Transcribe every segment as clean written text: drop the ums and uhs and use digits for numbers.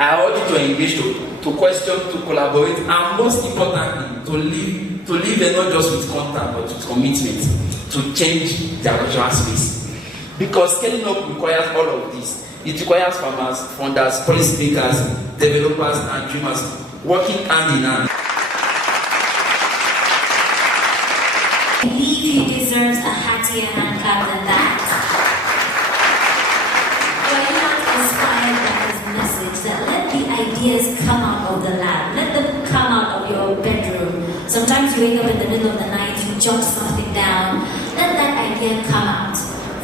I urge you to engage, to question, to collaborate, and most importantly, to live there not just with contact but with commitment to change their cultural space. Because scaling up requires all of this. It requires farmers, funders, policymakers, developers, and dreamers working hand in hand. I believe he deserves a heartier hand clap than that. We're not inspired by his message that let the ideas come out of the lab, let them come out of your bedroom. Sometimes you wake up in the middle of the night, you jot something down, let that idea come out.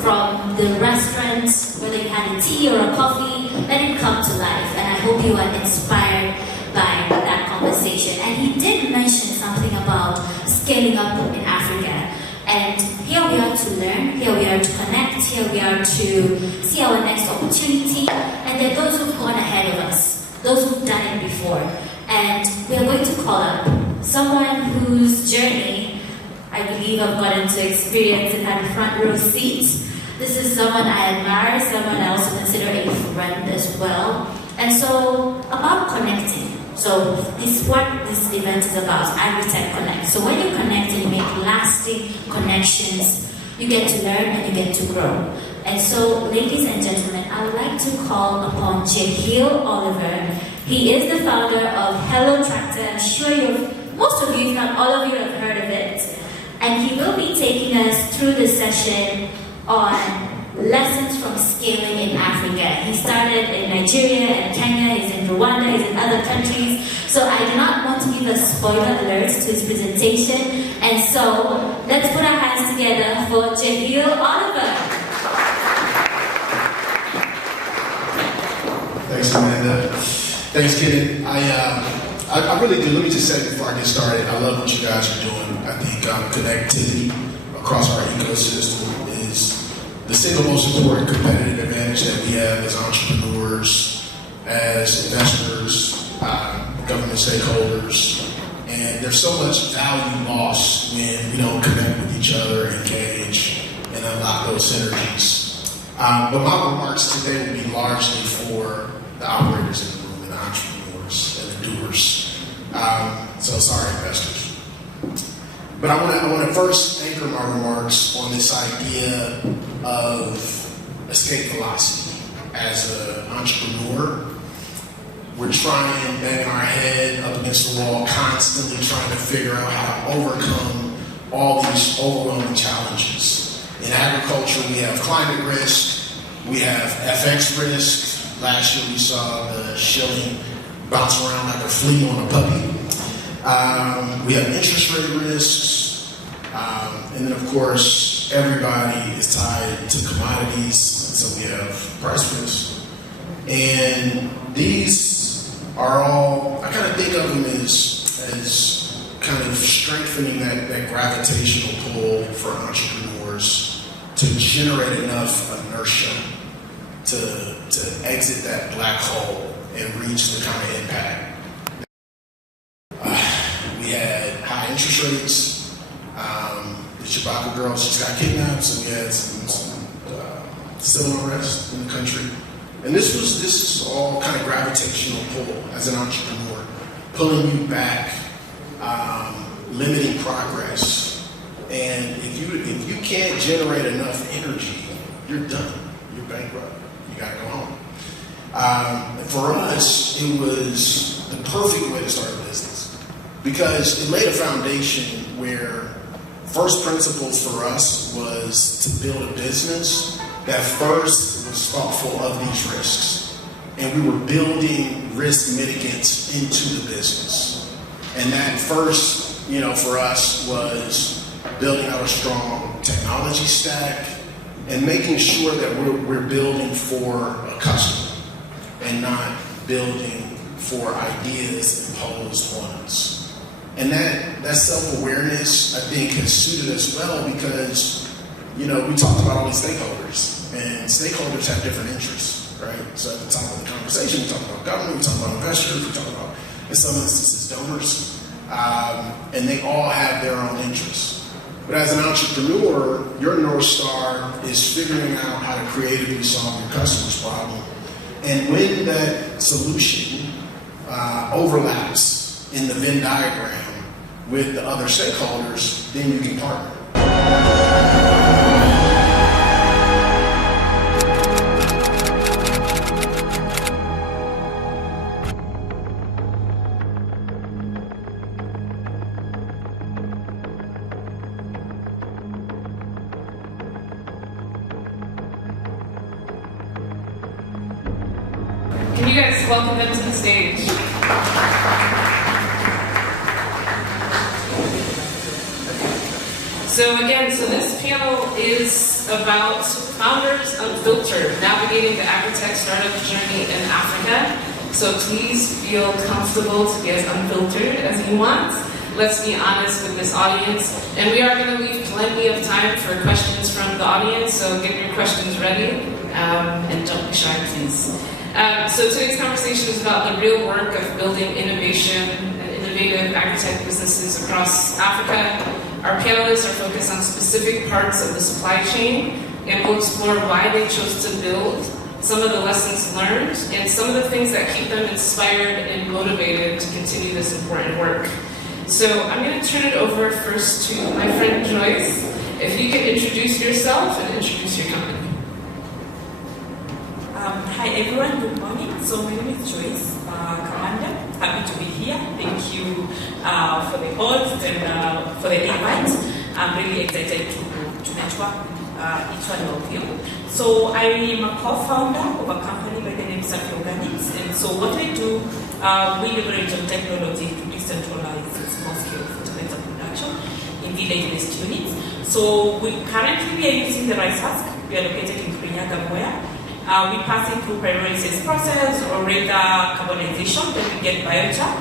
From the restaurant, whether you had a tea or a coffee, let it come to life. And I hope you are inspired by that conversation. And he did mention something about scaling up in Africa. And here we are to learn, here we are to connect, here we are to see our next opportunity. And there are those who've gone ahead of us, those who've done it before. And we are going to call up someone whose journey I believe I've gotten to experience and had a front row seat. This is someone I admire, someone I also consider a friend as well. And so, about connecting. So, this is what this event is about, Agritech Connect. So when you connect and you make lasting connections, you get to learn and you get to grow. And so, ladies and gentlemen, I would like to call upon Jehiel Oliver. He is the founder of Hello Tractor. I'm sure most of you, if not all of you, have heard of it. And he will be taking us through the session on lessons from scaling in Africa. He started in Nigeria and Kenya, he's in Rwanda, he's in other countries. So I do not want to give a spoiler alert to his presentation. And so let's put our hands together for Jehiel Oliver. Thanks, Amanda. Thanks, Kenny. I really do. Let me just say before I get started, I love what you guys are doing. I think connectivity across our ecosystem is the single most important competitive advantage that we have as entrepreneurs, as investors, government stakeholders. And there's so much value lost when we don't connect with each other, engage, and unlock those synergies. But my remarks today will be largely for the operators in the room and the entrepreneurs and the doers. So sorry, investors. But I want to first anchor my remarks on this idea of escape velocity. As an entrepreneur, we're trying, banging our head up against the wall, constantly trying to figure out how to overcome all these overwhelming challenges. In agriculture, we have climate risk, we have FX risk. Last year we saw the shilling bounce around like a flea on a puppy. We have interest rate risks, and then of course everybody is tied to commodities, so we have price risk. And these are all, I kind of think of them as kind of strengthening that gravitational pull for entrepreneurs to generate enough inertia to exit that black hole and reach the kind of impact. We had high interest rates. The Chewbacca girl, she got kidnapped, so we had some civil unrest in the country. And this is all kind of gravitational pull as an entrepreneur, pulling you back, limiting progress. And if you can't generate enough energy, you're done. You're bankrupt. You got to go home. For us, it was the perfect way to start a business because it laid a foundation where first principles for us was to build a business that first was thoughtful of these risks. And we were building risk mitigants into the business. And that first, for us was building out a strong technology stack and making sure that we're building for a customer and not building for ideas imposed on us. And that self-awareness, I think, has suited us well because, we talked about all these stakeholders, and stakeholders have different interests, right? So at the top of the conversation, we talk about government, we talk about investors, we talk about, in some instances, donors, and they all have their own interests. But as an entrepreneur, your North Star is figuring out how to creatively solve your customer's problem And when that solution overlaps in the Venn diagram with the other stakeholders, then you can partner. Can you guys welcome them to the stage? So this panel is about founders unfiltered, navigating the Agritech startup journey in Africa. So please feel comfortable to be as unfiltered as you want. Let's be honest with this audience. And we are going to leave plenty of time for questions from the audience, so get your questions ready, and don't be shy, please. So today's conversation is about the real work of building innovation and innovative agritech businesses across Africa. Our panelists are focused on specific parts of the supply chain, and we'll explore why they chose to build, some of the lessons learned, and some of the things that keep them inspired and motivated to continue this important work. So I'm going to turn it over first to my friend Joyce. If you can introduce yourself and introduce your company. Hi everyone, good morning. So my name is Joyce Commander. Happy to be here. Thank you for the host and for the invite. I'm really excited to network each one of you. So I am a co-founder of a company by the name of Organics. And so what I do, we leverage on technology to decentralize small-scale fertilizer production in village-based units. So we currently are using the rice husk. We are located in Kirinyaga, Moya. We pass it through pyrolysis process or rather carbonization, then we get biochar,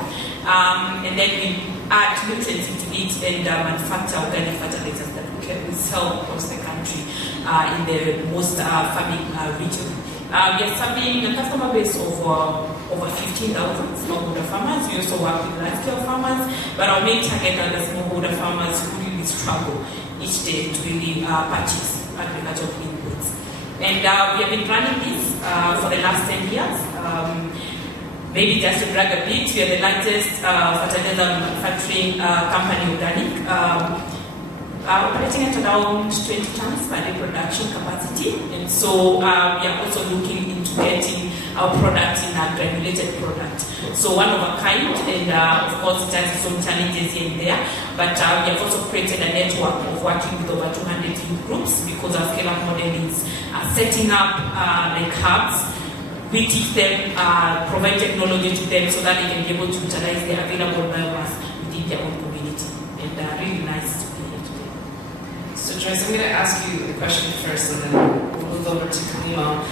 and then we add nutrients into it and manufacture organic fertilizers that we can sell across the country in the most farming region. We are serving a customer base of over 15,000 smallholder farmers. We also work with large-scale farmers, but our main target are the smallholder farmers who really struggle each day to really purchase agricultural inputs. And we have been running this for the last 10 years. Maybe just to brag a bit, we are the largest fertilizer manufacturing company organic, operating at around 20 tons per day production capacity. And so we are also looking into getting our product in a granulated product. So one of a kind, and of course it has its own challenges here and there, but we have also created a network of working with over 200 youth groups because our scale-up model is setting up like hubs. We teach them, provide technology to them so that they can be able to utilize their available biomass within their own community. And really nice to be here today. So Joyce, I'm going to ask you the question first, and then we'll move over to Kalimo.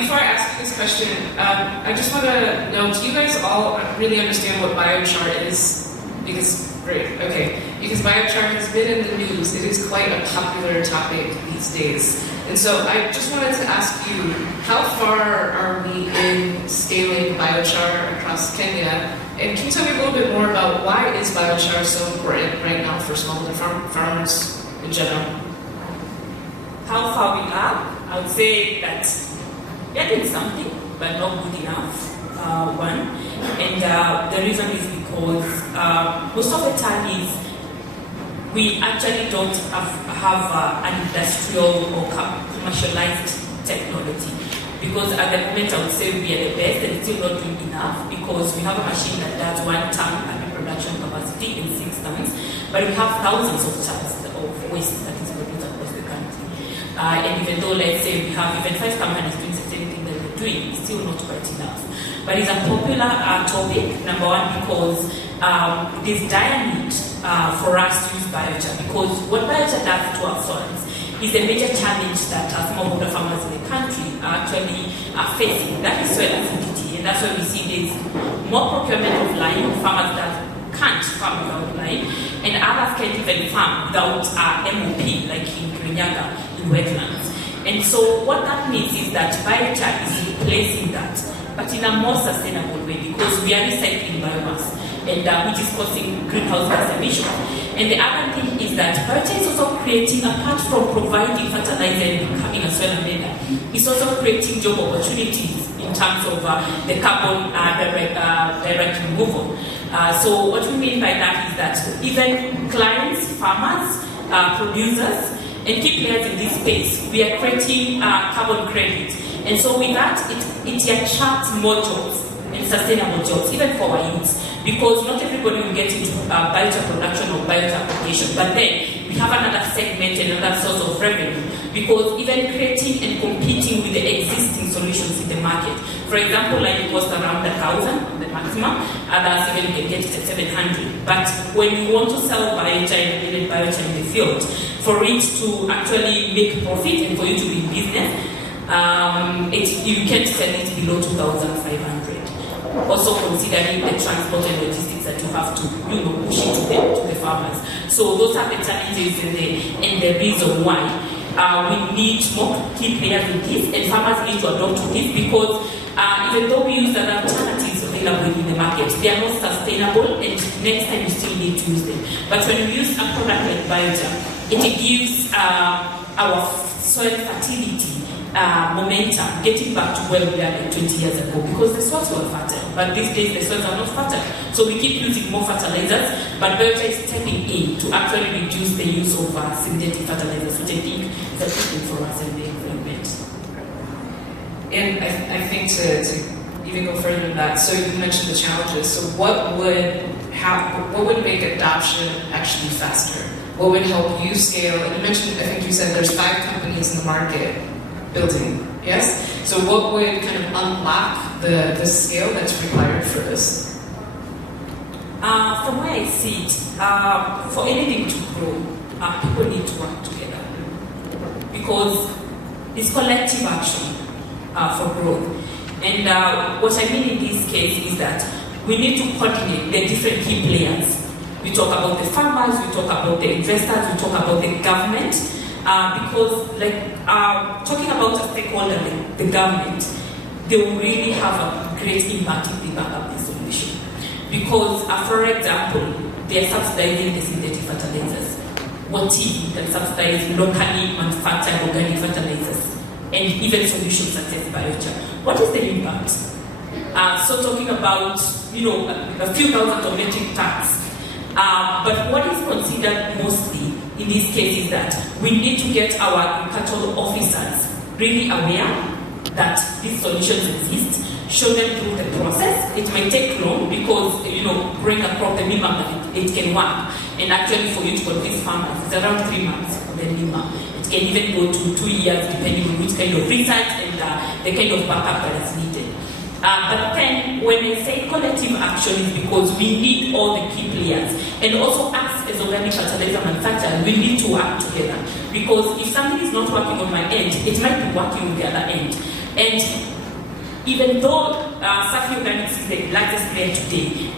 Before I ask you this question, I just want to know, do you guys all really understand what biochar is? Because biochar has been in the news. It is quite a popular topic these days. And so I just wanted to ask you, how far are we in scaling biochar across Kenya? And can you tell me a little bit more about why is biochar so important right now for smallholder farmers in general? How far we are? I would say that we are doing something, but not good enough, one. And the reason is because most of the time is we actually don't have an industrial or commercialized technology. Because at the moment I would say we are the best and still not doing enough because we have a machine that does 1 ton at the production capacity in 6 tons, but we have thousands of tons of waste that is produced across the country. And even though, let's say, we have even 5 companies doing the same thing that we're doing, it's still not quite enough. But it's a popular topic, number one, because there's dire need for us to use biochar, because what biochar does to our soils is a major challenge that smallholder farmers in the country are actually facing. That is soil acidity, and that's why we see there's more procurement of lime, farmers that can't farm without lime, and others can't even farm without MOP, like in Kirinyaga, in wetlands. And so what that means is that biochar is replacing that, but in a more sustainable way, because we are recycling biomass, and which is causing greenhouse gas emissions. And the other thing is that biochar is also creating, apart from providing fertilizer and becoming a soil Meda, is also creating job opportunities in terms of the carbon direct removal. So what we mean by that is that even clients, farmers, producers, and key players in this space, we are creating carbon credit. And so with that, it attracts more jobs and sustainable jobs, even for our youths, because not everybody will get into biochar production or biochar application. But then we have another segment and another source of revenue, because even creating and competing with the existing solutions in the market. For example, like it costs around 1,000, the maximum, others even can get it at 700. But when you want to sell biochar and biochar in the field, for it to actually make profit and for you to be in business, you can't sell it below 2,500. Also considering the transport and logistics that you have to, push it to the farmers. So those are the challenges and the reason why we need more key players in this, and farmers need to adopt to this, because even though we use other alternatives available in the market, they are not sustainable, and next time you still need to use them. But when we use a product like biochar, it gives our soil fertility momentum, getting back to where we were like 20 years ago, because the soils were fertile, but these days the soils are not fertile. So we keep using more fertilizers, but biochar is stepping in to actually reduce the use of synthetic fertilizers, which I think is a good thing for us in the environment. And I think to even go further than that, so you mentioned the challenges. So what would make adoption actually faster? What would help you scale? And you mentioned, I think you said there's 5 companies in the market building, yes? So what would kind of unlock the scale that's required for this? From where I see it, for anything to grow, people need to work together, because it's collective action for growth. And what I mean in this case is that we need to coordinate the different key players. We talk about the farmers, we talk about the investors, we talk about the government, because talking about a stakeholder like the government, they will really have a great impact if they back up the solution. Because, for example, they are subsidizing the synthetic fertilizers. What if can subsidize locally manufactured organic fertilizers and even solutions such as biochar? What is the impact? So talking about, a few thousand of metric tons. But what is considered mostly in this case is that we need to get our agricultural officers really aware that these solutions exist, show them through the process. It may take long because, bring a crop the minimum that it can work. And actually for you to convince farmers, it's around 3 months for the minimum. It can even go to 2 years depending on which kind of research and the kind of backup that is needed. But then, when I say collective action, is because we need all the key players, and also us as organic fertilizer manufacturers, we need to work together. Because if something is not working on my end, it might be working on the other end. And even though Safi Organics is the largest player today,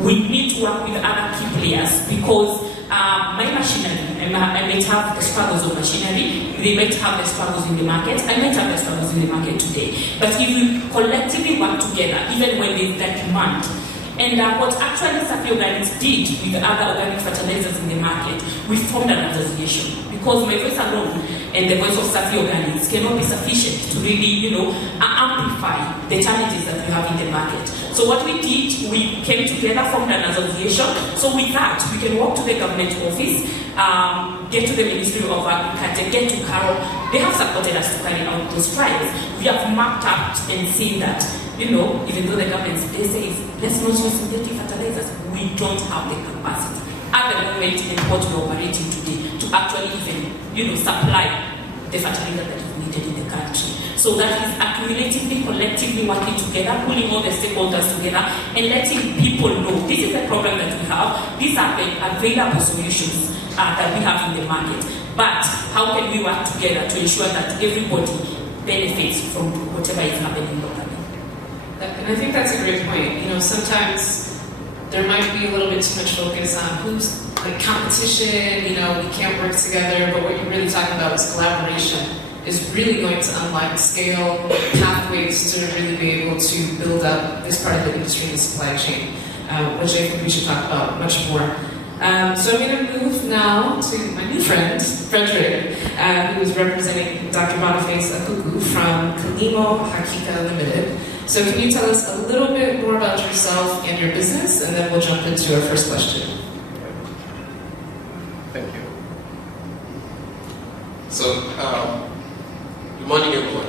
we need to work with other key players, because my machinery, I might have the struggles of machinery, they might have the struggles in the market, I might have the struggles in the market today. But if we collectively work together, even when there's that demand, and what actually Safi Organics did with other organic fertilizers in the market, we formed an association. Because my voice alone and the voice of Safi Organics cannot be sufficient to really, amplify the challenges that we have in the market. So what we did, we came together, formed an association. So with that, we can walk to the government office, get to the Ministry of Agriculture, get to Carol. They have supported us to carry out those trials. We have mapped out and seen that, even though the government they say, let's not use synthetic fertilizers, we don't have the capacity at the moment in what we're operating today to actually even, supply the fertilizer that is needed in the country. So that is accumulatively, collectively working together, pulling all the stakeholders together, and letting people know this is the problem that we have. These are the available solutions that we have in the market. But how can we work together to ensure that everybody benefits from whatever is happening locally? And I think that's a great point. Sometimes there might be a little bit too much focus on who's like competition, we can't work together, but what you're really talking about is collaboration. Is really going to unlock scale, pathways to really be able to build up this part of the industry and supply chain, which I think we should talk about much more. So I'm going to move now to my new friend, Frederick, who is representing Dr. Boniface Akuku from Kalimo Hakika Limited. So can you tell us a little bit more about yourself and your business, and then we'll jump into our first question. Thank you. So, good morning, everyone.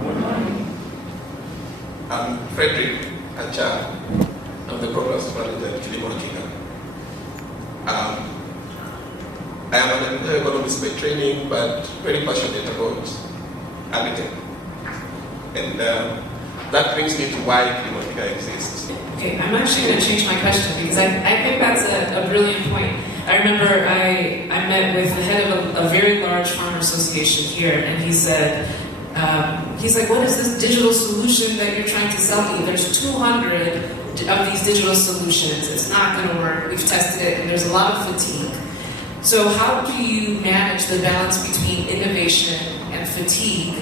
Good morning. I'm Frederick Acha. I'm the programs manager at Kalimo Hakika. I am an economist by training, but very passionate about Agritech. And that brings me to why Kalimo Hakika exists. Okay, I'm actually going to change my question because I think that's a brilliant point. I remember I met with the head of a very large farmer association here, and he said, he's like, what is this digital solution that you're trying to sell me? There's 200 of these digital solutions. It's not going to work. We've tested it, and there's a lot of fatigue. So how do you manage the balance between innovation and fatigue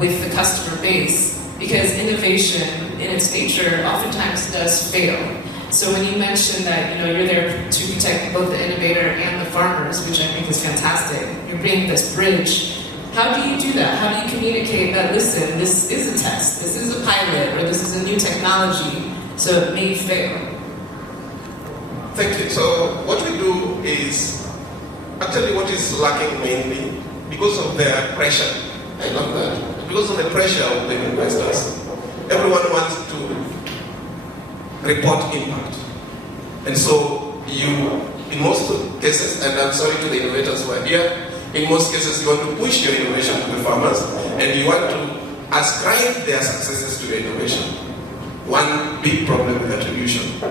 with the customer base? Because innovation, in its nature, oftentimes does fail. So when you mentioned that you're there to protect both the innovator and the farmers, which I think is fantastic, you're bringing this bridge. How do you do that? How do you communicate that, listen, this is a test, this is a pilot, or this is a new technology, so it may fail? Thank you. So what we do is, actually what is lacking mainly, because of their pressure, I love that, because of the pressure of the investors, everyone wants to report impact. And so you, in most cases, and I'm sorry to the innovators who are here, in most cases you want to push your innovation to the farmers and you want to ascribe their successes to your innovation. One big problem with attribution.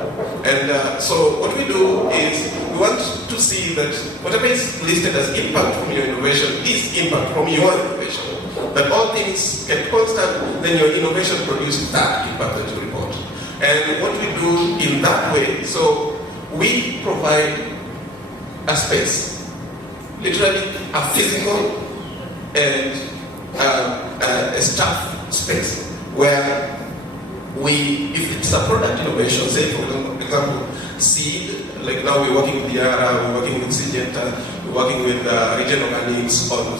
And so what we do is we want to see that whatever is listed as impact from your innovation is impact from your innovation. That all things get constant, then your innovation produces that impact that you report. And what we do in that way, so we provide a space, literally a physical and a staff space, where if it's a product innovation, say for example, seed, like now we're working with Yara, we're working with Syngenta, we're working with Regen Organics on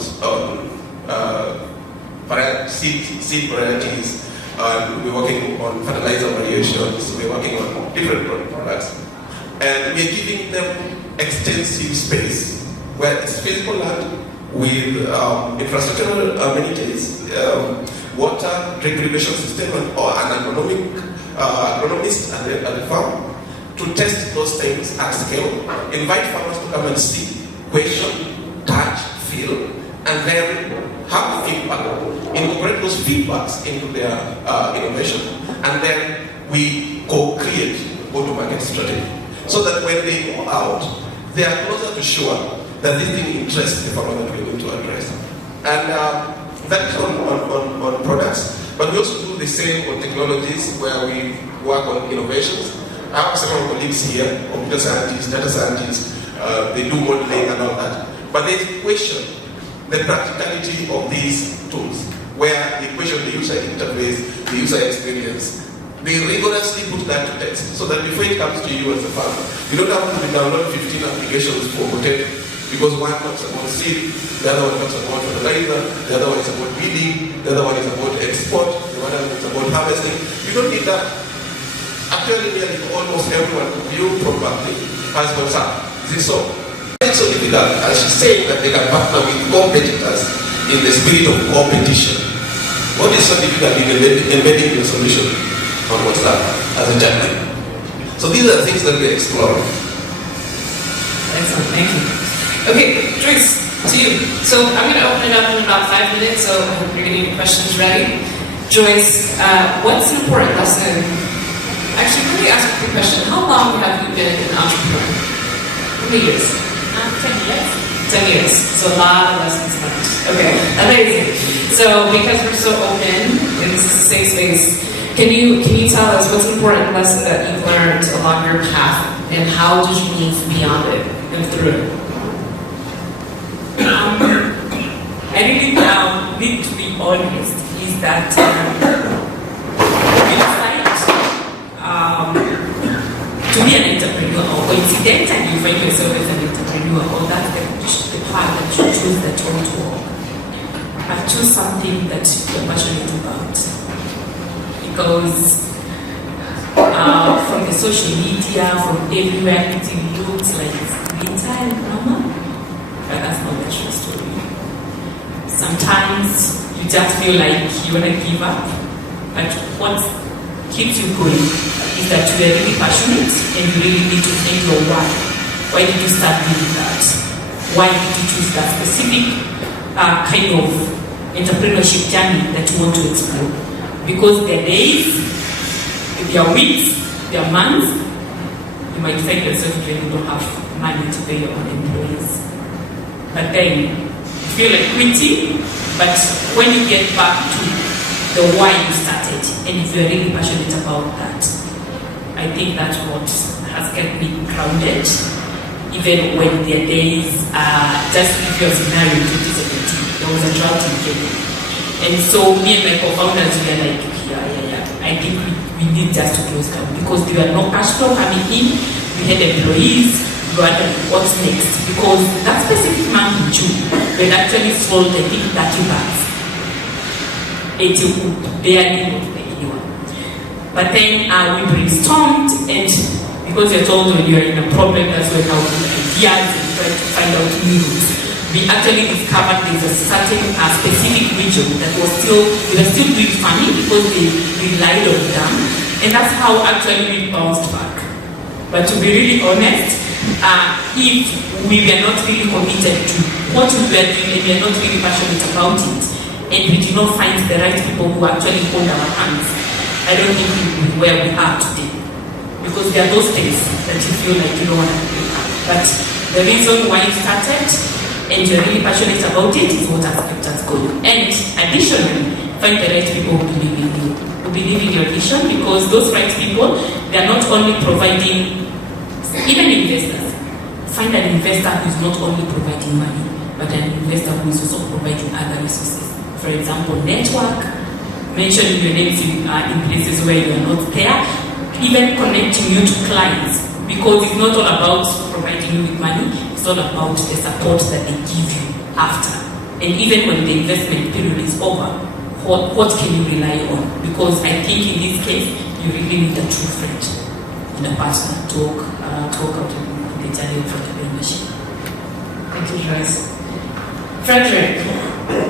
seed varieties, we're working on fertilizer variations, we're working on different products. And we're giving them extensive space where it's physical land with infrastructural amenities, water, drip irrigation system, or an agronomist at the farm to test those things at scale. Invite farmers to come and see, question, touch, feel, and then have feedback, incorporate those feedbacks into their innovation, and then we co-create go-to-market strategy. So that when they go out, they are closer to sure that this thing interests the farmer that we're going to address. And that's on products, but we also do the same on technologies where we work on innovations. I have several colleagues here, computer scientists, data scientists, they do modeling and all that. But they question the practicality of these tools, where they question the user interface, the user experience. They rigorously put that to test, so that before it comes to you as a farmer, you don't have to download 15 applications for potato, because one talks about seed, the other one talks about fertilizer, the other one is about weeding, the other one is about export, the other one is about harvesting. You don't need that. Actually, nearly almost everyone you probably has WhatsApp. Is it so? It's so difficult. As she's saying that they can partner with competitors in the spirit of competition. What is so difficult in embedding your solution on WhatsApp as a champion? So these are things that we're exploring. Excellent, thank you. Okay, Joyce, to you. So I'm going to open it up in about 5 minutes, so I hope you're getting your questions ready. Joyce, what's an important lesson? Actually, let me ask you a quick question. How long have you been an entrepreneur? How many years? 10 years. 10 years. So a lot of lessons learned. Okay, amazing. So because we're so open and this is a safe space, can you tell us what's an important lesson that you've learned along your path, and how did you move beyond it and through it? I really need to be honest, is that inside to be an entrepreneur or coincidentally you find yourself as an entrepreneur, or that's the path that you choose that you want to walk. But choose something that you're passionate about. Because from the social media, from everywhere, it looks like it's glitter and glamour, but that's not the true story. Sometimes you just feel like you want to give up, but what keeps you going is that you are really passionate and you really need to think your why. Why did you start doing that? Why did you choose that specific kind of entrepreneurship journey that you want to explore? Because there are days, there are weeks, there are months, you might find yourself when you don't have money to pay your own employees. But then you feel like quitting, but when you get back to the why you started, and if you're really passionate about that, I think that's what has kept me grounded, even when there are days, just if you're scenario in 2017, there was a drought in Kenya. And so me and my co-founders, we are like, yeah, I think we need just to close down, because there were no cash flow coming in, we had employees, we were like, what's next? Because that specific month in June, we had actually sold, I think, 30 bags. It would barely not pay anyone. But then we brainstormed, and because you're told when you're in a problem, that's when our ideas and try to find out new routes. We actually discovered there's a certain specific region that we were still doing farming because they relied on them, and that's how actually we bounced back. But to be really honest, if we were not really committed to what we were doing and we are not really passionate about it, and we do not find the right people who actually hold our hands, I don't think we would be where we are today. Because there are those things that you feel like you don't want to do. But the reason why you started and you're really passionate about it is what has kept us going. And additionally, find the right people who believe in you, who believe in your vision, because those right people, they are not only providing, even investors, find an investor who is not only providing money, but an investor who is also providing other resources. For example, network, mentioning your names in places where you are not there, even connecting you to clients, because it's not all about providing you with money, it's all about the support that they give you after. And even when the investment period is over, what can you rely on? Because I think in this case, you really need a true friend and a partner to walk out in the journey of entrepreneurship. Thank you, Joyce. Frederick,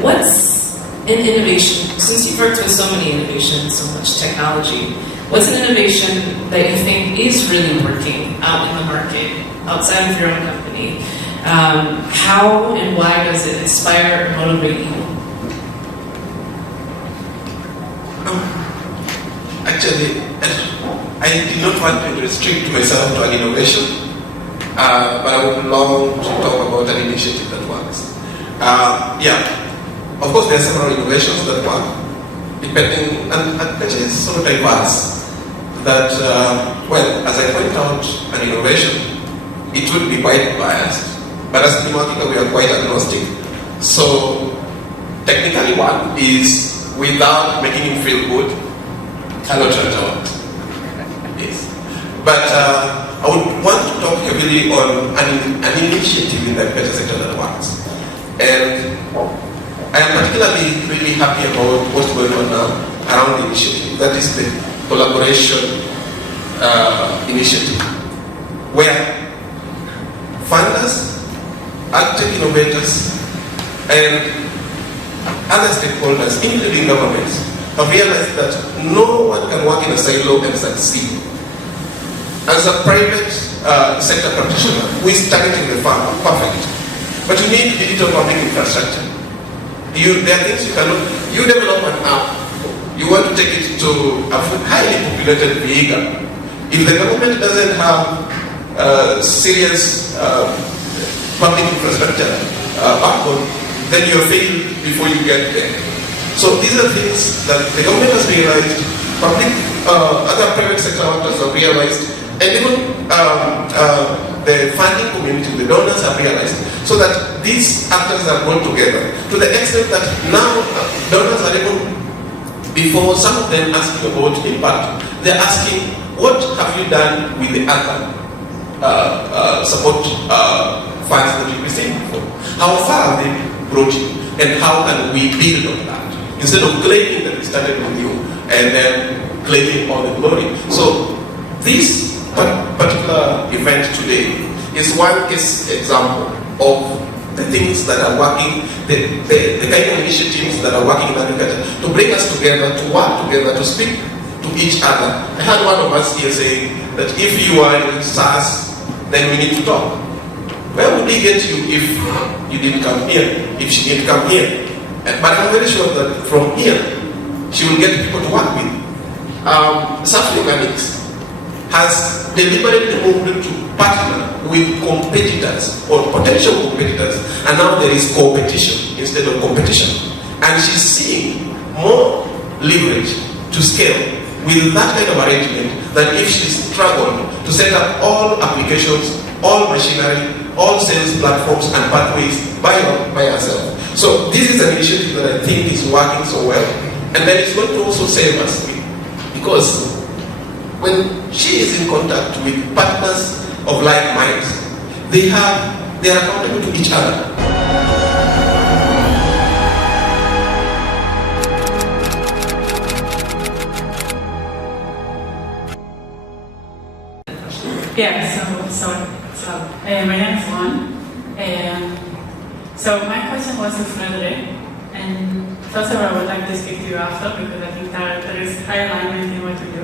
what's an innovation? Since you've worked with so many innovations, so much technology, what's an innovation that you think is really working out in the market, outside of your own company? How and why does it inspire and motivate you? Actually, I did not want to restrict myself to an innovation, but I would love to talk about an initiative that works. Of course, there are several innovations that work, depending, and actually it's so diverse that, as I point out, an innovation, it would be quite biased, but as a marketer, we are quite agnostic. So, technically, one is without making him feel good, cannot turn out. Yes. But I would want to talk heavily on an initiative in the agriculture sector that works. And I am particularly really happy about what's going on now around the initiative. That is the collaboration initiative, where funders, agtech innovators, and other stakeholders, including governments, have realized that no one can work in a silo and succeed. As a private sector practitioner who is targeting the farm, perfect. But you need digital public infrastructure. There are things you cannot. You develop an app. You want to take it to a highly populated vehicle. If the government doesn't have serious public infrastructure backbone, then you're failed before you get there. So these are things that the government has realized, other private sector actors have realized, and even the funding community, the donors have realized, so that these actors are brought together to the extent that now donors are able, before some of them asking about impact, they're asking, what have you done with the other support funds that we received before. How far have they brought you, and how can we build on that? Instead of claiming that we started with you and then claiming all the glory. So this particular event today is one case example of the things that are working, the kind of initiatives that are working in agriculture to bring us together, to work together, to speak to each other. I had one of us here saying that if you are in SARS, then we need to talk. Where would we get you if you didn't come here, if she didn't come here? But I'm very sure that from here, she will get people to work with. South Organics has deliberately moved to partner with competitors or potential competitors, and now there is competition instead of competition. And she's seeing more leverage to scale with that kind of arrangement than if she struggled to set up all applications, all machinery, all sales platforms and pathways by herself. So this is an initiative that I think is working so well, and then it's going to also save us, because when she is in contact with partners of like minds, they are accountable to each other. Yeah, so my name is Juan. So my question was to Frederick, and first of all, I would like to speak to you after, because I think there is high alignment in what we do.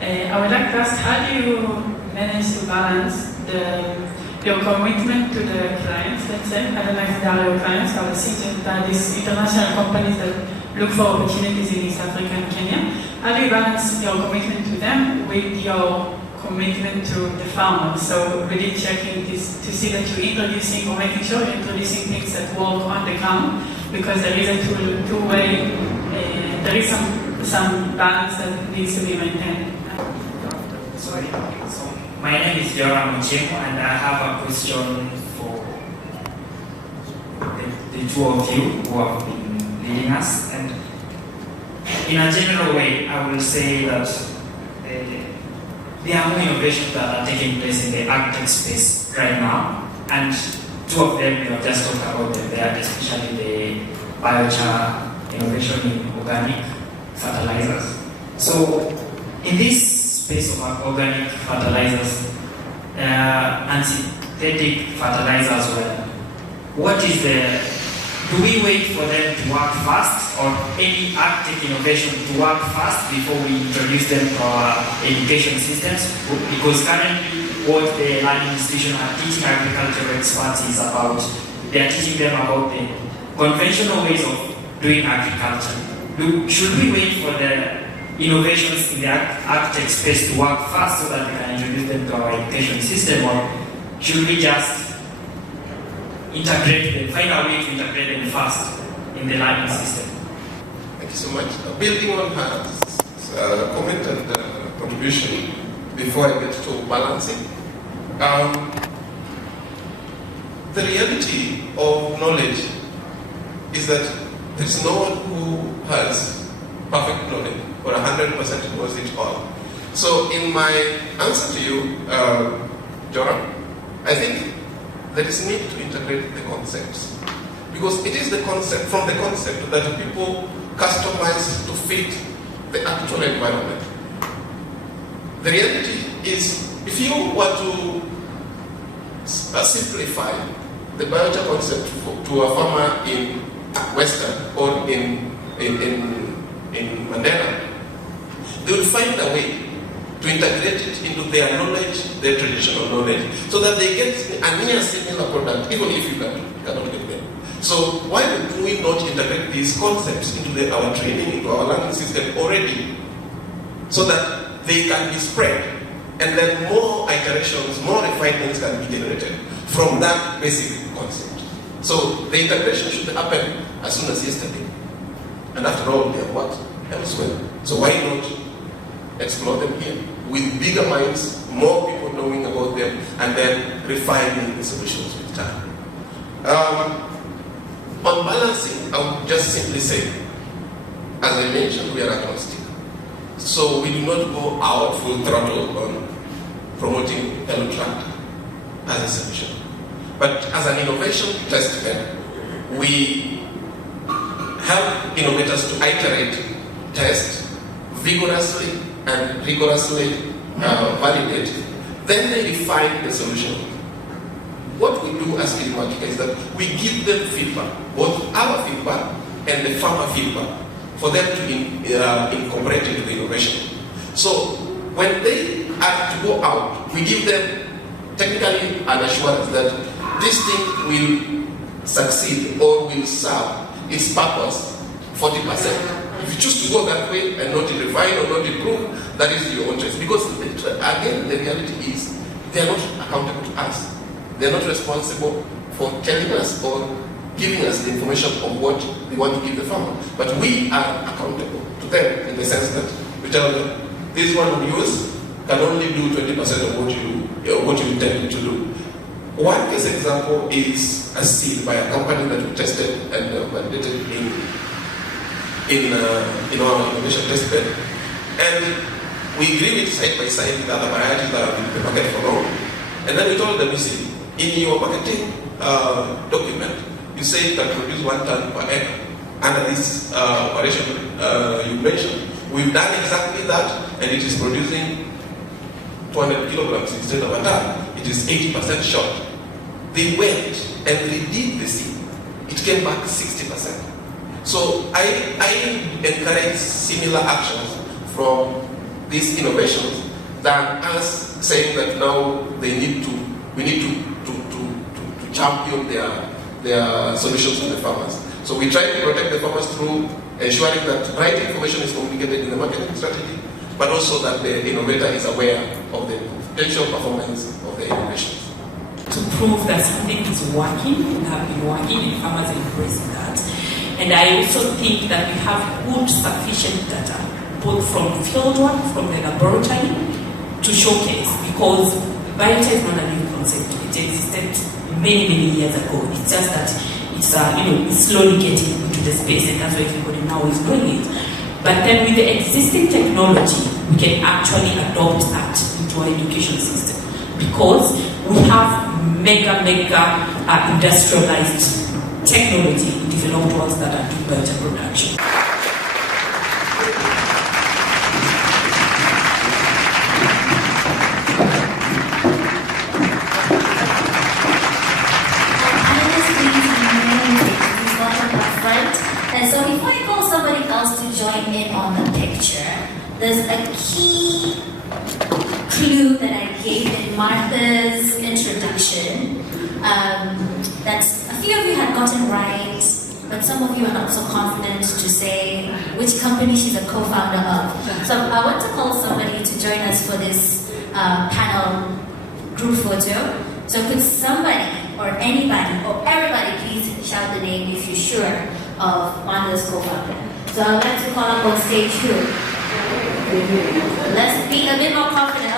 I would like to ask, how do you manage to balance your commitment to the clients, let's say? I don't know if they are your clients, I was thinking that these international companies that look for opportunities in East Africa and Kenya. How do you balance your commitment to them with your commitment to the farmers? So really checking this to see that you're introducing or making sure you're introducing things that work on the ground, because there is a two-way, there is some balance that needs to be maintained. Sorry. So my name is Yoram Muchemo, and I have a question for the two of you who have been leading us. And in a general way, I will say that there are more innovations that are taking place in the Agritech space right now, and two of them we have just talked about them there, especially the biochar innovation in organic fertilizers. So in this space of organic fertilizers and synthetic fertilizers, what is do we wait for them to work fast, or any Agritech innovation to work fast before we introduce them to our education systems? Because currently what the learning institutions are teaching agricultural experts is about, they are teaching them about the conventional ways of doing agriculture. Should we wait for the innovations in the Agritech space to work fast so that we can introduce them to our education system, or should we just integrate them, find a way to integrate them fast in the learning system? Thank you so much. Building on her comment and contribution before I get to balancing. The reality of knowledge is that there is no one who has perfect knowledge or 100% knows it all. So in my answer to you, Joram, I think there is need to integrate the concepts, because it is the concept, from the concept that people customize to fit the actual environment. The reality is, if you were to simplify the biochar concept to a farmer in Western or in Mandela, they would find a way to integrate it into their knowledge, their traditional knowledge, so that they get a near similar product, even if you cannot get them. So why do we not integrate these concepts into our training, into our learning system already, so that they can be spread, and then more iterations, more refinements can be generated from that basic concept. So the integration should happen as soon as yesterday. And after all, they have worked elsewhere. So why not explore them here with bigger minds, more people knowing about them, and then refining the solutions with time. On balancing, I would just simply say, as I mentioned, we are agnostic. So we do not go out full throttle on promoting Hello Tractor. as a solution. But as an innovation test bed, we help innovators to iterate, test, vigorously and rigorously validate. Then they refine the solution. What we do as Agritech is that we give them feedback, both our feedback and the farmer feedback, for them to incorporate into the innovation. So when they are to go out, we give them technically an assurance that this thing will succeed or will serve its purpose 40%. If you choose to go that way and not refine or not improve, that is your own choice. Because again, the reality is they are not accountable to us. They are not responsible for telling us or giving us the information of what we want to give the farmer. But we are accountable to them in the sense that we tell them, this one we use can only do 20% of what you intend to do. One case example is a seed by a company that we tested and validated in our innovation test bed. And we grew it side by side with other varieties that have been in the market for long. And then we told them, you see, in your marketing document, you say you can produce 1 ton per acre. Under this operation you mentioned, we've done exactly that, and it is producing 200 kilograms instead of a ton. It is 80% short. They went and redid the seed. It came back 60%. So I encourage similar actions from these innovations than us saying that now we need to champion their solutions to the farmers. So we try to protect the farmers through ensuring that right information is communicated in the marketing strategy, but also that the innovator is aware of the potential performance of the innovations. To prove that something is working and have been working, and farmers are embracing that. And I also think that we have good sufficient data, both from fieldwork, from the laboratory, to showcase, because biotech is not a new concept. It existed many years ago. It's just that it's slowly getting into the space, and that's why everybody now is doing it. But then with the existing technology, we can actually adopt that into our education system, because we have mega industrialized technology in developed worlds that are doing biotech production. And so before I call somebody else to join in on the picture, there's a key clue that I gave in Martha's introduction. That's a few of you had gotten right, but some of you are not so confident to say which company she's a co-founder of. So I want to call somebody to join us for this panel group photo. So could somebody or anybody or everybody please shout the name if you're sure of Martha's co-founder. So I'd like to call up on stage who? Let's be a bit more confident.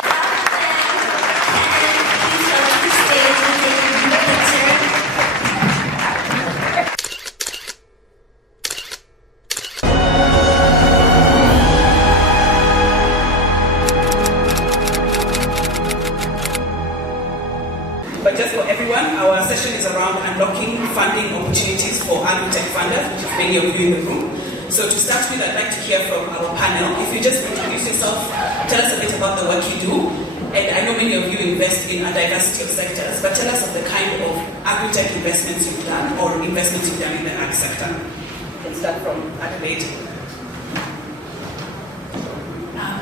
But just for everyone, our session is around unlocking funding opportunities for Agritech funders, which is many of you in the room. So to start with, I'd like to hear from our panel. If you just introduce yourself, tell us a bit about the work you do. And I know many of you invest in a diversity of sectors, but tell us of the kind of Agritech investments you've done or investments you've done in the ag sector. Let's start from Adelaide.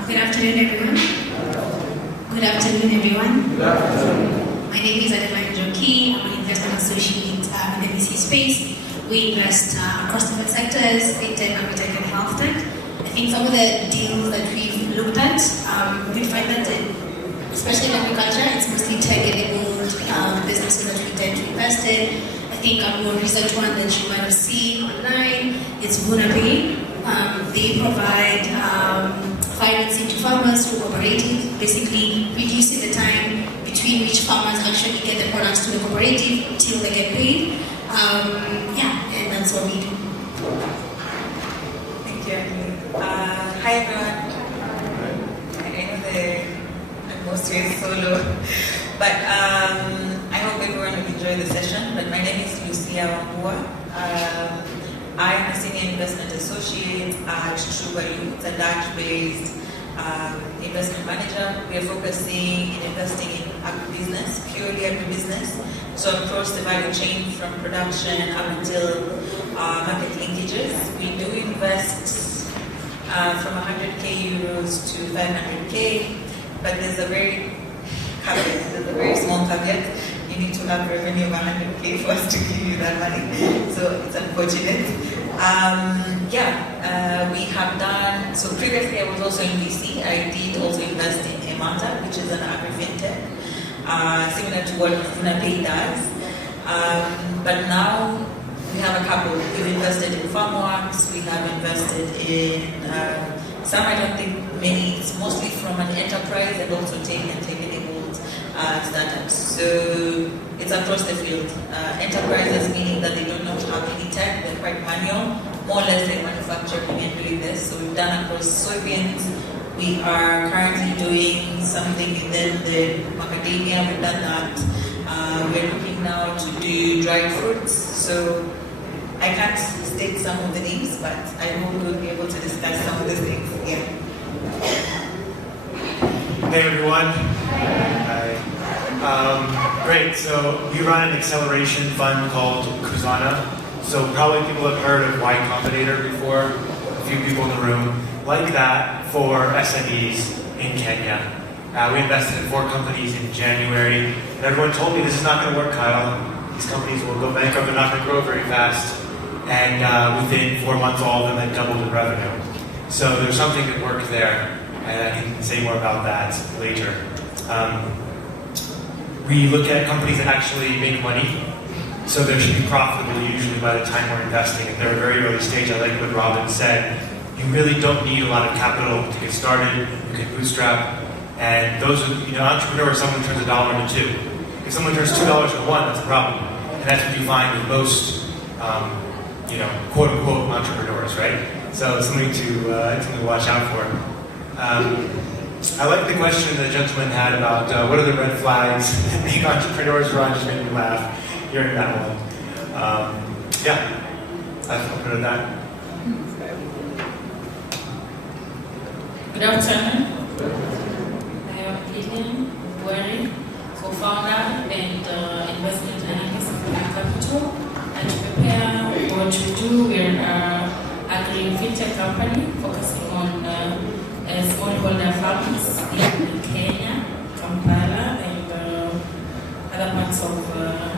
Good afternoon, everyone. Good afternoon, everyone. My name is Adelaide Joki. I'm an investment associate in the VC space. We invest across different sectors, fintech, agritech, and health tech. I think some of the deals that we've looked at, we find that especially in agriculture, it's mostly tech-enabled businesses that we tend to invest in. I think a more recent one that you might have seen online is Bunapay. They provide financing to farmers through cooperative, basically reducing the time between which farmers actually get the products to the cooperative until they get paid. And that's what we do. Thank you, Anthony. Hi, everyone. I know the atmosphere is so low, but everyone will enjoy the session, but my name is Lucia Wambua. I am a senior investment associate at True Value. It's a Dutch-based investment manager. We are focusing in investing in agribusiness, purely agribusiness. So across the value chain from production up until market linkages. We do invest from 100k euros to 500k, but there's a very small caveat. You need to have revenue of 100k for us to give you that money. So it's unfortunate. We have done, so previously I was also in VC. I did also invest in Emata, which is an agri-fintech, similar to what Funapay does. But now we have a couple. We've invested in FarmWorks, we have invested in some, I don't think many, it's mostly from an enterprise and also tech-enabled startups. So it's across the field. Enterprises, meaning that they don't know how to have tech, they're quite manual, more or less they're manufacturing and doing this. So we've done across soybeans. We are currently doing something within the macadamia, we've done that. We're looking now to do dried fruits. So I can't state some of the names, but I hope we'll be able to discuss some of these things. Yeah. Hey everyone. Hi. Great. So we run an acceleration fund called Kuzana. So probably people have heard of Y Combinator before. A few people in the room. Like that for SMEs in Kenya. We invested in 4 companies in January, and everyone told me this is not going to work, Kyle. These companies will go bankrupt, they're not going to grow very fast. And within 4 months, all of them had doubled in revenue. So there's something that worked there, and I can say more about that later. We look at companies that actually make money, so they should be profitable usually by the time we're investing. If they're a very early stage, I like what Robin said. You really don't need a lot of capital to get started. You can bootstrap. And those are, entrepreneurs, someone turns $1 into 2. If someone turns $2 into 1, that's a problem. And that's what you find with most, quote unquote entrepreneurs, right? So it's something to watch out for. I like the question the gentleman had about what are the red flags that make entrepreneurs run. Just made me laugh hearing that one. I'll put it at that. Good afternoon. Co-founder and investment analyst of Capital. And to prepare what we do, we're an agri-fintech company focusing on smallholder farms in Kenya, Kampala, and other parts of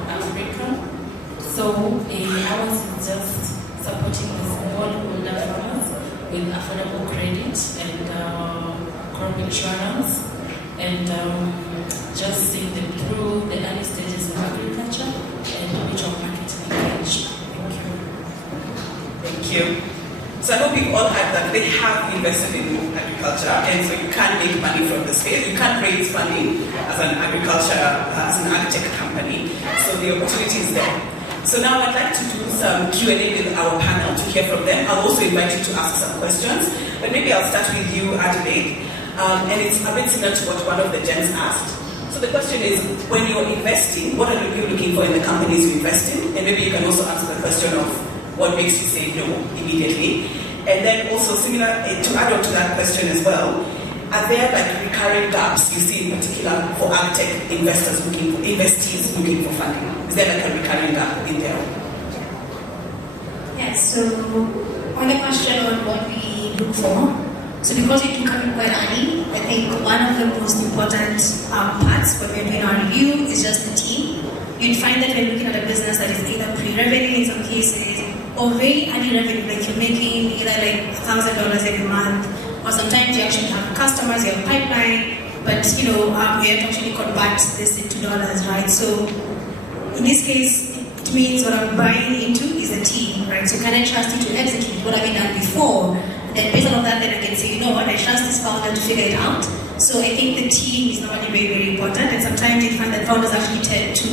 Africa. So ours is just supporting the smallholder farmers with affordable credit and crop insurance. And just seeing them through the early stages of agriculture and which of marketing engage. Thank you. So I hope you've all heard that they have invested in agriculture, and so you can't make money from the space. You can't raise funding as an agritech company. So the opportunity is there. So now I'd like to do some Q&A with our panel to hear from them. I'll also invite you to ask some questions, but maybe I'll start with you, Adelaide. And it's a bit similar to what one of the gents asked. So the question is, when you're investing, what are you looking for in the companies you invest in? And maybe you can also answer the question of what makes you say no immediately. And then also similar, to add on to that question as well, are there like recurring gaps you see in particular for agritech investees looking for funding? Is there like a recurring gap in there? Yes, so on the question on what we look for, so because it took coming quite early, I think one of the most important parts when we're doing our review is just the team. You'd find that we're looking at a business that is either pre-revenue in some cases, or very early revenue, like you're making either like $1,000 every month, or sometimes you actually have customers, you have a pipeline, but you have to actually convert this into dollars, right? So in this case, it means what I'm buying into is a team, right? So can I trust you to execute what have you done before? Then based on that, then I can say, you know what, I trust this founder to figure it out. So I think the team is normally very, very important. And sometimes you find that founders actually tend to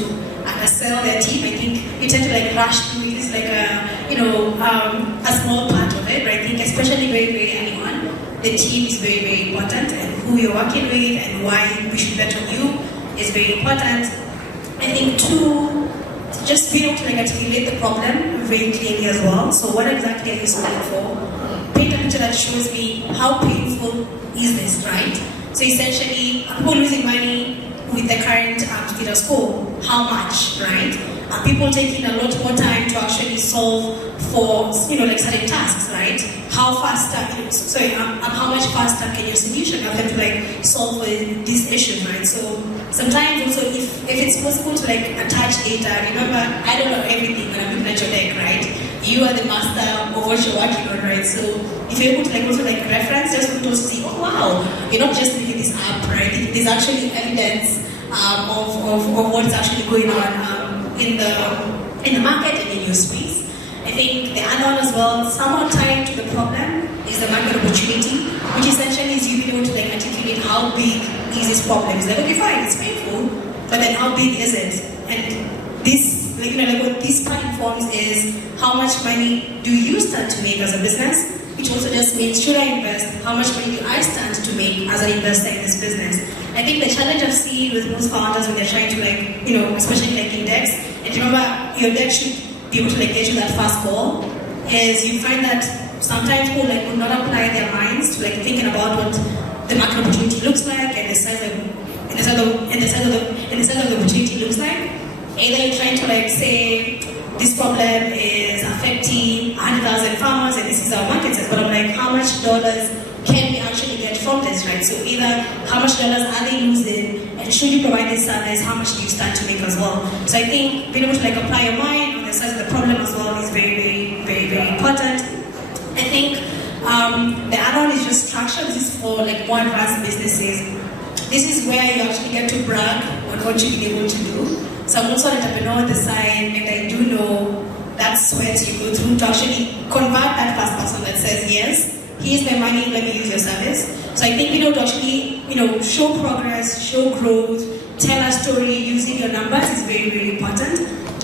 undersell their team. I think you tend to like rush through this like a small part of it. But I think especially very, very early on, the team is very, very important. And who you're working with and why we should bet on you is very important. I think two, just be able to like articulate the problem very clearly as well. So what exactly are you solving for? Paint a picture that shows me how painful is this, right? So essentially, are people losing money with the current status quo? How much, right? Are people taking a lot more time to actually solve for, like certain tasks, right? How faster, how much faster can your solution have them to like solve this issue, right? So sometimes also if it's possible to like attach data, remember, I don't know everything when I'm looking at your deck, right? You are the master of what you're working on, right? So if you're able to like also like reference, just people to see, oh wow, you're not just making this up, right? There's actually evidence of what's actually going on in the market and in your space. I think the other one as well, somewhat tied to the problem, is the market opportunity, which essentially is you being able to like articulate how big is this problem. It's like, okay, fine, it's painful, but then how big is it? And this, what this part informs is how much money do you stand to make as a business, which also just means, should I invest? How much money do I stand to make as an investor in this business? I think the challenge I've seen with most founders when they're trying to like, especially like index, and remember, your deck should be able to like get you that fast goal, is you find that sometimes people like will not apply their minds to like thinking about what the market opportunity looks like and the size of the opportunity looks like. Either you're trying to like say this problem is affecting 100,000 farmers and this is our market size, but I'm like, how much dollars can we actually get from this, right? So either how much dollars are they losing, and should you provide this service, how much do you stand to make as well? So I think being able to like apply your mind on the size of the problem as well is very, very, very, very important. I think the other one is just structure. This is for like more advanced businesses. This is where you actually get to brag on what you've been able to do. So I'm also an entrepreneur on the side, and I do know that sweat you go through to actually convert that first person that says, yes, here's my money, let me use your service. So I think to actually, show progress, show growth, tell a story using your numbers is very, very important.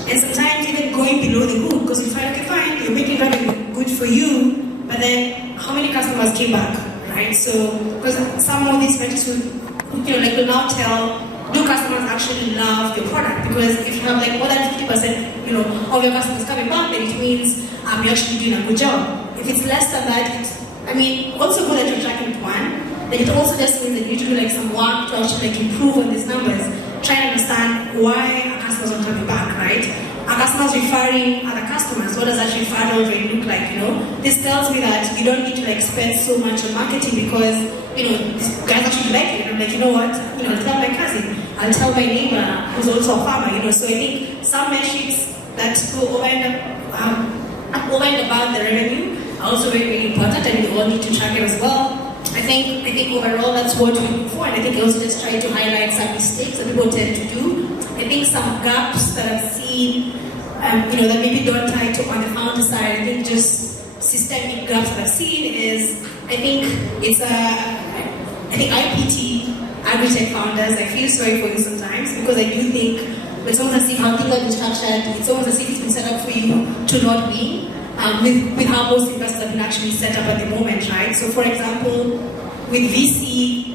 And sometimes even going below the hood, because you find, okay, fine, you're making revenue, good for you, but then how many customers came back, right? So, because some of these metrics will now tell, do customers actually love your product? Because if you have like more than 50%, of your customers coming back, then it means you're actually doing a good job. If it's less than that, also good that you're tracking one, then it also just means that you need to do like some work to actually like improve on these numbers. Try and understand why our customers are coming back, right? Are customers referring other customers? What does that referral rate look like? This tells me that you don't need to like spend so much on marketing because these guys actually like it. I'm like, you know what? I'll tell my cousin, I'll tell my neighbor who's also a farmer. So I think some metrics that go over and above the revenue are also very, very important, and we all need to track it as well. I think overall that's what we look for, and I think I also just try to highlight some mistakes that people tend to do. I think some gaps that I've seen, that maybe don't tie to on the founder side. I think just systemic gaps that I've seen is, I think IPT, Agritech founders, I feel sorry for you sometimes because I do think it's almost as if how things have been structured, it's almost as if it's been set up for you to not win. With how most investors have been actually set up at the moment, right? So, for example, with VC,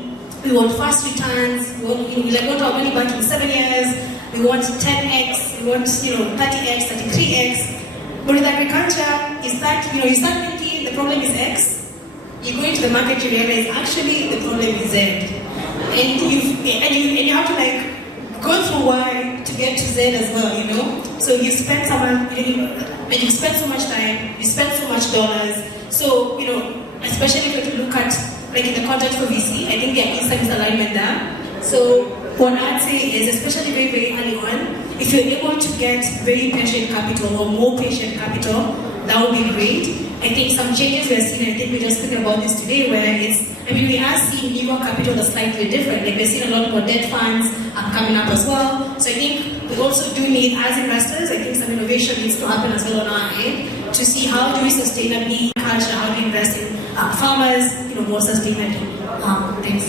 we want fast returns. We want our money back in 7 years. We want 10x. We want 30x, 33x. But with agriculture, you start thinking the problem is X. You go into the market, you realize actually the problem is Z, and you have to like go through Y to get to Z as well. So you spend when you spend so much time, you spend so much dollars. So, especially if you look at, like in the context of VC, I think there is some misalignment there. So, what I'd say is, especially very, very early on, if you're able to get very patient capital or more patient capital, that would be great. I think some changes we're seeing, I think we're just thinking about this today, where we are seeing newer capital that's slightly different. Like we're seeing a lot more debt funds coming up as well. So I think we also do need, as investors, I think some innovation needs to happen as well on our end to see how do we sustainably culture, how do we invest in farmers, more sustainably. Thanks.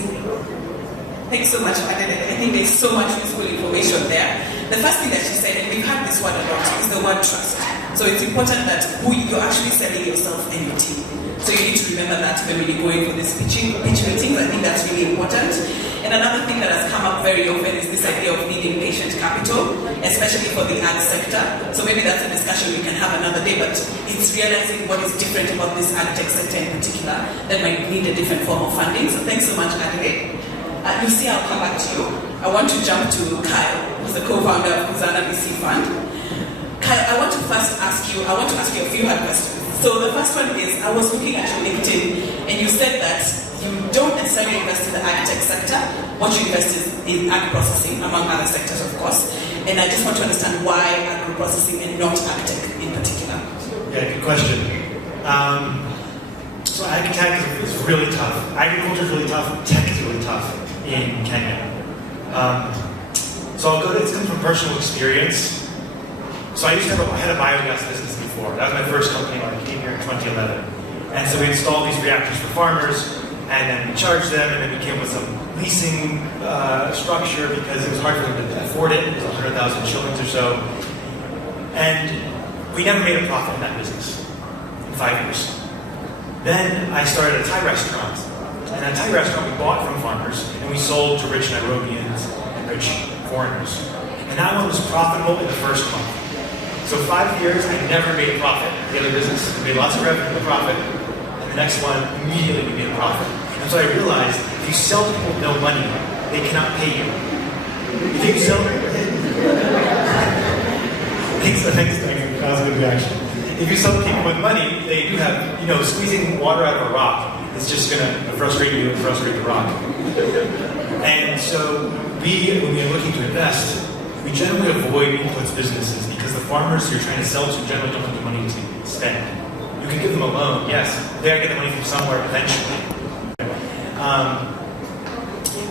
Thanks so much, Madeleine. I think there's so much useful information there. The first thing that she said, and we've had this word a lot, is the word trust. So it's important that you're actually selling yourself and your team. So you need to remember that when you're going for this pitch meetings. I think that's really important. And And another thing that has come up very often is this idea of needing patient capital, especially for the ag sector. So maybe that's a discussion we can have another day, but it's realizing what is different about this Agritech sector in particular that might need a different form of funding. So thanks so much, Adelaide. Lucy, I'll come back to you. I want to jump to Kyle, who's the co-founder of Kuzana VC Fund. Kyle, I want to ask you a few hard questions. So the first one is, I was looking at your LinkedIn, and you said that you don't necessarily invest in the Agritech sector. What you invest is in ag processing, among other sectors, of course. And I just want to understand why agro processing and not Agritech in particular. Yeah, good question. So Agritech is really tough. Agriculture is really tough. Tech is really tough in Kenya. So it comes from personal experience. So I had a biogas business before. That was my first company when I came here in 2011. And so we installed these reactors for farmers, and then we charged them, and then we came with some leasing structure because it was hard for them to afford it. It was 100,000 shillings or so. And we never made a profit in that business in 5 years. Then I started a Thai restaurant. And that Thai restaurant we bought from farmers, and we sold to rich Nairobians and rich foreigners. And that one was profitable in the first month. So 5 years, I never made a profit. The other business, we made lots of revenue and profit. And the next one, immediately we made a profit. And so I realized, if you sell people with no money, they cannot pay you. If you sell thanks, that was a good reaction. If you sell people with money, they do have, squeezing water out of a rock is just going to frustrate you and frustrate the rock. And so when we're looking to invest, we generally avoid inputs businesses because the farmers you're trying to sell to generally don't have the money to spend. You can give them a loan, yes, they gotta get the money from somewhere eventually.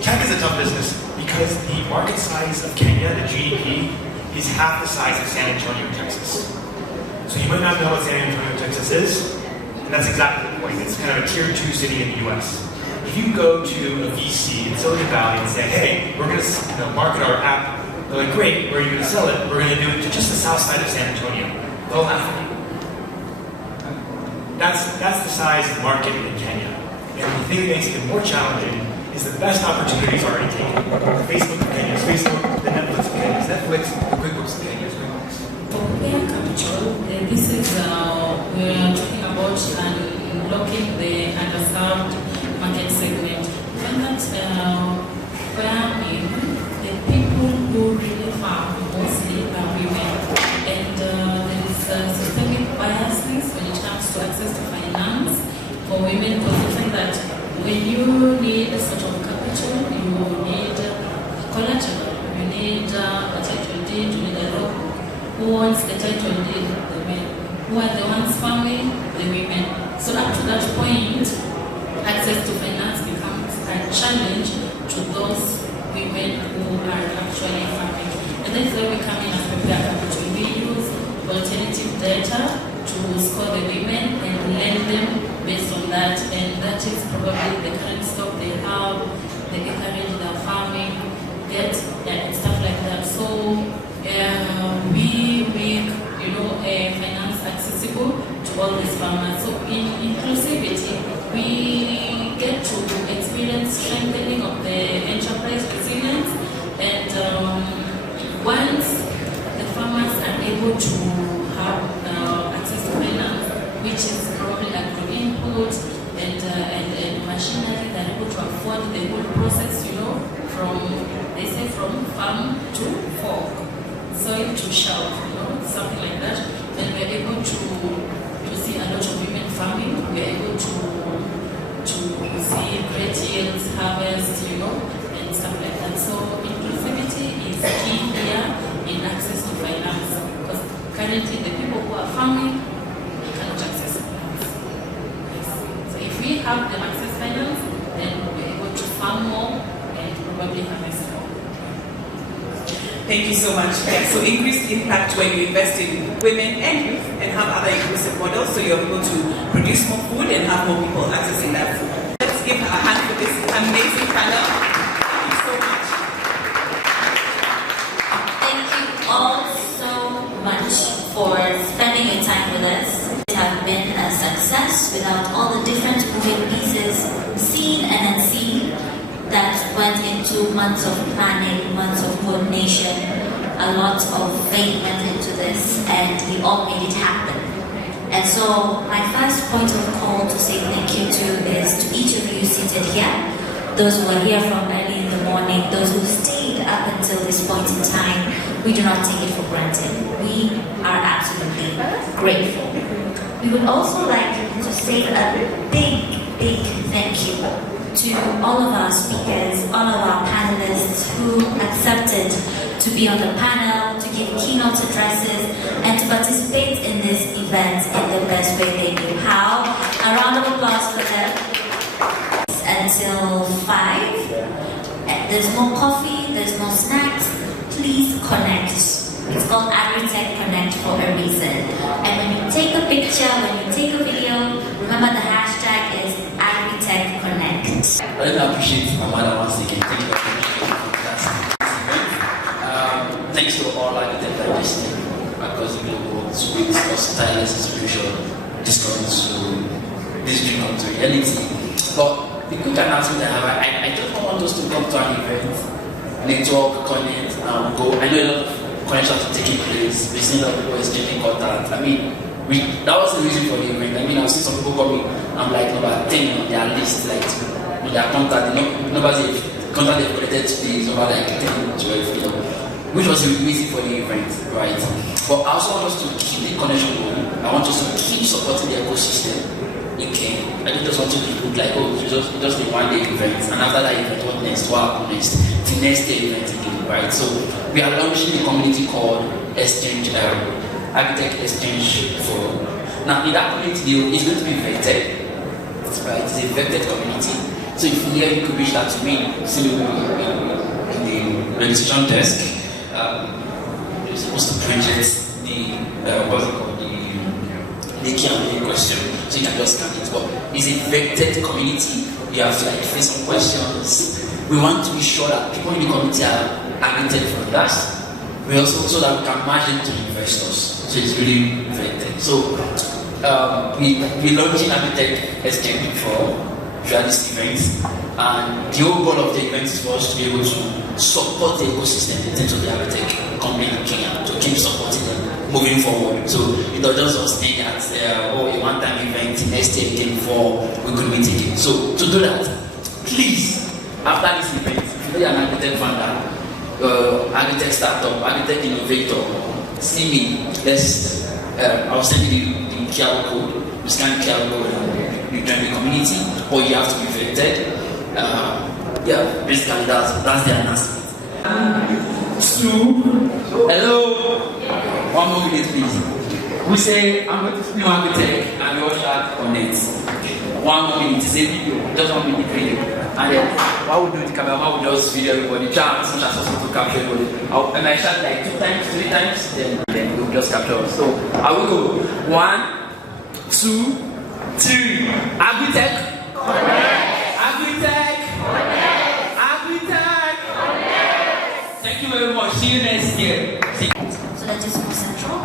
Tech is a tough business because the market size of Kenya, the GDP, is half the size of San Antonio, Texas. So you might not know what San Antonio, Texas is, and that's exactly the point. It's kind of a tier 2 city in the US. If you go to a VC in Silicon Valley and say, hey, we're going to market our app, they're like, great, where are you going to sell it? We're going to do it to just the south side of San Antonio. They'll laugh at you. That's the size of the market in Kenya. And the thing that makes it more challenging is the best opportunities are already taken. The Facebook of Kenya is Facebook, the Netflix of Kenya is Netflix, the QuickBooks of Kenya is QuickBooks. For capital, this is we're talking about unlocking the underserved market segment. When that's farming, the people who really farm mostly are women, and there is systemic biases when it comes to access to finance for women, because you find that when you need a sort of capital, you need collateral, you need a title deed, you need a law. Who wants the title deed? The men. Who are the ones farming? The women. So up to that point, access to finance becomes a challenge to those women who are actually farming. And that's where we come in as prepare capital. We use alternative data to score the women and lend them based on that. And that is probably the current stock they have, the acreage they're farming, and stuff like that. So we make finance accessible to all these farmers. So in inclusivity, we get to experience strengthening of the enterprise resilience, and once the farmers are able to have access to finance, which is probably agro input and machinery, they're able to afford the whole process, from farm to fork, soil to shelf, something like that. Then we're able to see a lot of women farming. We're able to see great yields, harvest, and stuff like that. So inclusivity is key here in access to finance, because currently the people who are farming cannot access finance. Yes. So if we have them access finance, then we're able to farm more and probably harvest more. Thank you so much. Yeah, so increased impact when you invest in women and youth and have other inclusive models, so you're able to produce more food and have more people accessing that food. Let's give a hand for this amazing panel. Thank you so much. Thank you all so much for spending your time with us. It has been a success without all the different moving pieces, seen and unseen, that went into into months of planning, months of coordination, a lot of faith went into this, and we all made it happen. And so my first point of call to say thank you to is to each of you seated here, those who are here from early in the morning, those who stayed up until this point in time. We do not take it for granted. We are absolutely grateful. We would also like to say a big thank you to all of our speakers, all of our panelists who accepted to be on the panel, to give keynote addresses, and to participate in this event in the best way they knew how. A round of applause for them. Until 5. There's more coffee, there's more snacks. Please connect. It's called Agritech Connect for a reason. And when you take a picture, when you take a video, remember the hashtag is Agritech Connect. I really appreciate Amanda once again. Thank you for fantastic event. Thanks to all Agritech diversity across the global to discuss tireless institution, discuss to this dream come to reality. But the quick announcement I have, I just want us to come to an event, network, connect, and go. I know a lot of connections are taking place. We've seen a lot of people exchanging contact. I mean, that was the reason for the event. I mean, I've seen some people coming, I'm like number 10 on their list, like on their contact. Numbers they've contact they've collected today is over like 10, 12, you know, which was the reason for the event, right? But I also want us to keep the connection going. I want us to keep supporting the ecosystem. Okay, I don't just want to look like, oh, it's just a one-day event, and after that event, what next? What happens next? The next day event again, right? So we are launching a community called Exchange, Agritech Exchange Forum. Now, in that community, it's going to be vetted, right? It's a vetted community. So if you hear, you could reach out to me, see me in the registration desk. You're supposed to project the what's it called? The Q&A question, so you can just scan it. But it's a vetted community. You have to like face some questions. We want to be sure that people in the community are agreed from us. We also so that we can match them to investors. So it's really vetted. So we launching Agritech Exchange for this event, and the whole goal of the event is for us to be able to support the ecosystem in terms of the Agritech company in Kenya, to keep supporting them moving forward. So it doesn't just stay at a one-time event, next year again for we could meet again. So to do that, please, after this event, if you're an Agritech founder, Agritech startup, Agritech innovator, see me. I'll send you the QR code. You scan the QR code and you join the community, or you have to be vetted. Yeah, basically that's the announcement. Hello. One more minute, please. We say, I'm going to film Agritech and we all share on it. 1 more minute, it's a video, just 1 minute video. And then, what we do with the camera, what we just video everybody, try as much as possible to capture everybody. And I shot like 2 times, 3 times, then we'll just capture us. So, I will go. 1, 2, 3. Agritech. Agritech. Agritech. Thank you very much. See you next year. So that is more central.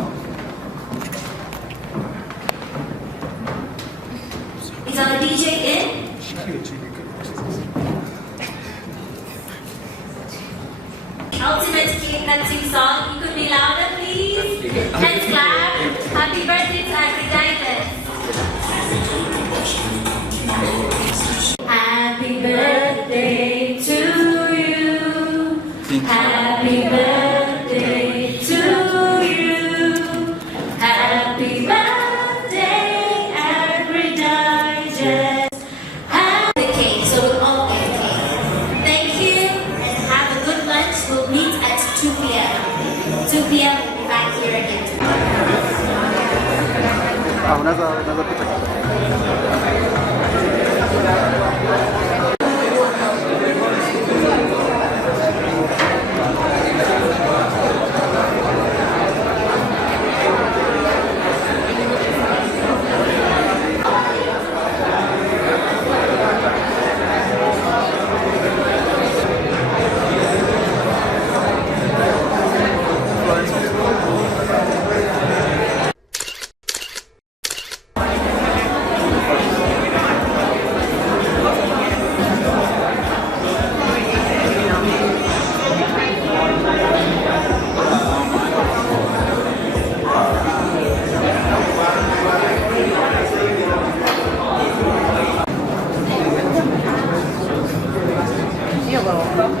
Is our DJ in? Ultimate cake cutting song. You could be louder, please. Let's clap. Happy birthday to Agritech. Happy birthday to you. Happy birthday to you. Happy birthday, Agritech. Have the cake, so we'll all get cake. Thank you and have a good lunch. We'll meet at 2 p.m. 2 p.m. we'll be back here again.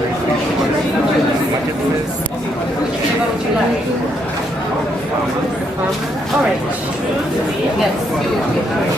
All right. Yes.